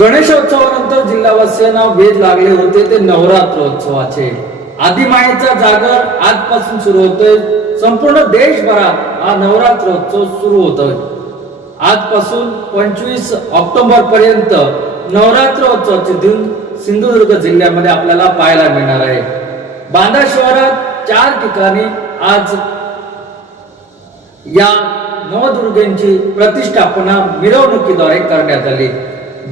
गणेशोत्सवानंतर जिल्हावासियांना वेध लागले होते ते नवरात्रोत्सवाचे. आदिमायेचा जागर आजपासून सुरू होतोय. संपूर्ण देशभरात हा नवरात्रोत्सव सुरू होतोय. आजपासून पंचवीस ऑक्टोबर पर्यंत नवरात्रोत्सवाचे दिन सिंधुदुर्ग जिल्ह्यामध्ये आपल्याला पाहायला मिळणार आहे. बांदा शहरात चार ठिकाणी आज या नवदुर्गेंची प्रतिष्ठापना मिरवणुकीद्वारे करण्यात आली.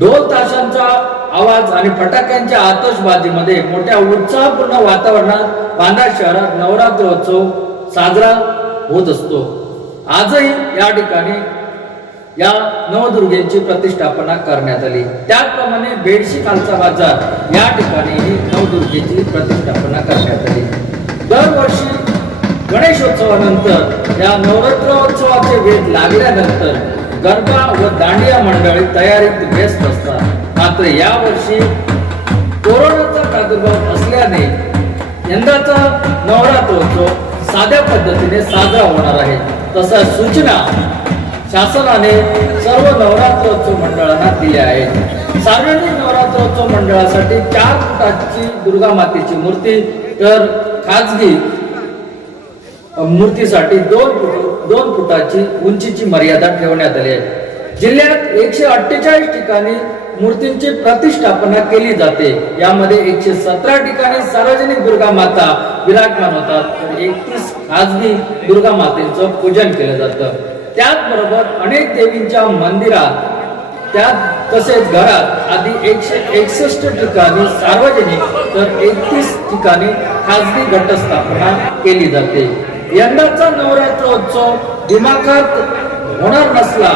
ढोल ताशांचा आवाज आणि फटाक्यांच्या आतषबाजीमध्ये मोठ्या उत्साहपूर्ण वातावरणात बांदा शहरात नवरात्रोत्सव साजरा होत असतो. आजही या ठिकाणी या नवदुर्गेची प्रतिष्ठापना करण्यात आली. त्याचप्रमाणे बेडशी खालचा बाजार या ठिकाणीही नवदुर्गेची प्रतिष्ठापना करण्यात आली. दरवर्षी गणेशोत्सवानंतर या नवरात्रोत्सवाचे वेध लागल्यानंतर गरबा व दांडिया मंडळी तयारीत व्यस्त असतात. मात्र यावर्षी कोरोनाचा प्रादुर्भाव असल्याने यंदाचा नवरात्रोत्सव साध्या पद्धतीने साजरा होणार आहे. तसा सूचना शासनाने सर्व नवरात्रोत्सव मंडळांना दिल्या आहेत. सार्वजनिक नवरात्रोत्सव मंडळासाठी चार फुटाची दुर्गा मातेची मूर्ती तर खाजगी मूर्तीसाठी दोन फुट दोन फुटाची उंचीची मर्यादा ठेवण्यात आली आहे. जिल्ह्यात एकशे अठ्ठेचाळीस ठिकाणी मूर्तींची प्रतिष्ठापना केली जाते. यामध्ये एकशे सतरा ठिकाणी सार्वजनिक दुर्गा माता विराजमान होतात. तर एकतीस खाजगी दुर्गा मातेचं पूजन केलं जातं. त्याचबरोबर अनेक देवींच्या मंदिरात त्यात तसेच घरात आधी एकशे एकसष्ट ठिकाणी सार्वजनिक तर एकतीस ठिकाणी खाजगी घटस्थापना केली जाते. यंदाचा नवरात्रोत्सव दिमाखात होणार नसला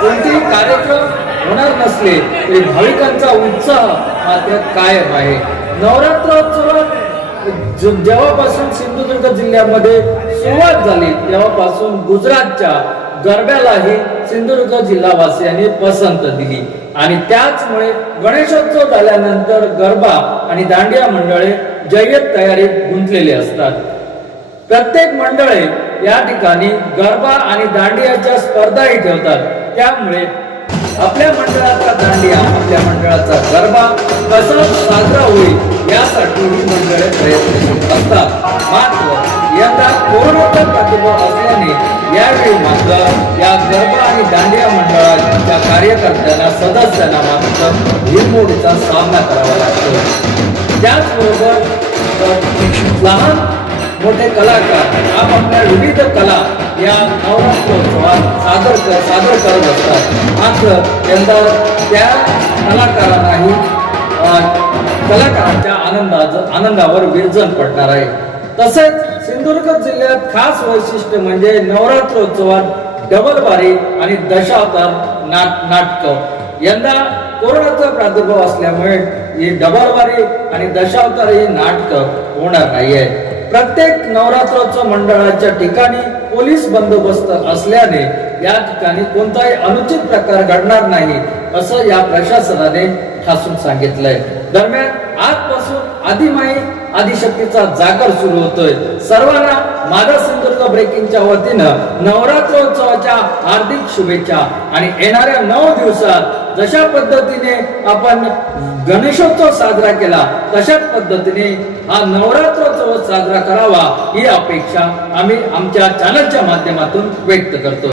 कोणतेही कार्यक्रम होणार नसले तरी भाविकांचा उत्साह मात्र कायम आहे. नवरात्रोत्सवात जेव्हापासून सिंधुदुर्ग जिल्ह्यामध्ये सुरुवात झाली तेव्हापासून गुजरातच्या गरब्यालाही सिंधुदुर्ग जिल्हावासियांनी पसंत दिली. आणि त्याचमुळे गणेशोत्सव झाल्यानंतर गरबा आणि दांडिया मंडळे जय्यत तयारीत गुंतलेले असतात. प्रत्येक मंडळे या ठिकाणी गरबा आणि दांडियाच्या स्पर्धाही ठेवतात. त्यामुळे आपल्या मंडळाचा दांडिया आपल्या मंडळाचा गरबा कसा साजरा होईल यासाठी ही मंडळे प्रयत्न असतात. मात्र यंदा कोरोनाचा प्रादुर्भाव असल्याने यावेळी मात्र या गरबा आणि दांडिया मंडळाच्या कार्यकर्त्यांना सदस्यांना मात्र हिरमोडीचा सामना करावा लागतो. त्याचबरोबर लहान मोठे कलाकार आपापल्या विविध कला या नवरात्रोत्सवात सादर कर सादर करत असतात. मात्र यंदा त्या कलाकारांनाही कलाकारांच्या आनंदाचं आनंदावर विरजण पडणार आहे. तसेच सिंधुदुर्ग जिल्ह्यात खास वैशिष्ट्य म्हणजे नवरात्रोत्सवात डबल बारी आणि दशावतार नाट नाटकं. यंदा कोरोनाचा प्रादुर्भाव असल्यामुळे ही डबलवारी आणि दशावतार ही नाटकं होणार नाहीये. प्रत्येक नवरात्रोत्सव मंडळाच्या ठिकाणी पोलीस बंदोबस्त असल्याने या ठिकाणी कोणताही अनुचित प्रकार घडणार नाही असं या प्रशासनाने ठासून सांगितलंय. दरम्यान आजपासून आदिमाई आदिशक्तीचा जागर सुरू होतोय. सर्वांना माझा सिंधुदुर्ग ब्रेकिंगच्या वतीनं नवरात्रोत्सवाच्या हार्दिक शुभेच्छा. आणि येणाऱ्या नऊ दिवसात जशा पद्धतीने आपण गणेशोत्सव साजरा केला तशाच पद्धतीने हा नवरात्र नवरात्रोत्सव साजरा करावा ही अपेक्षा आम्ही आमच्या चॅनलच्या माध्यमातून व्यक्त करतो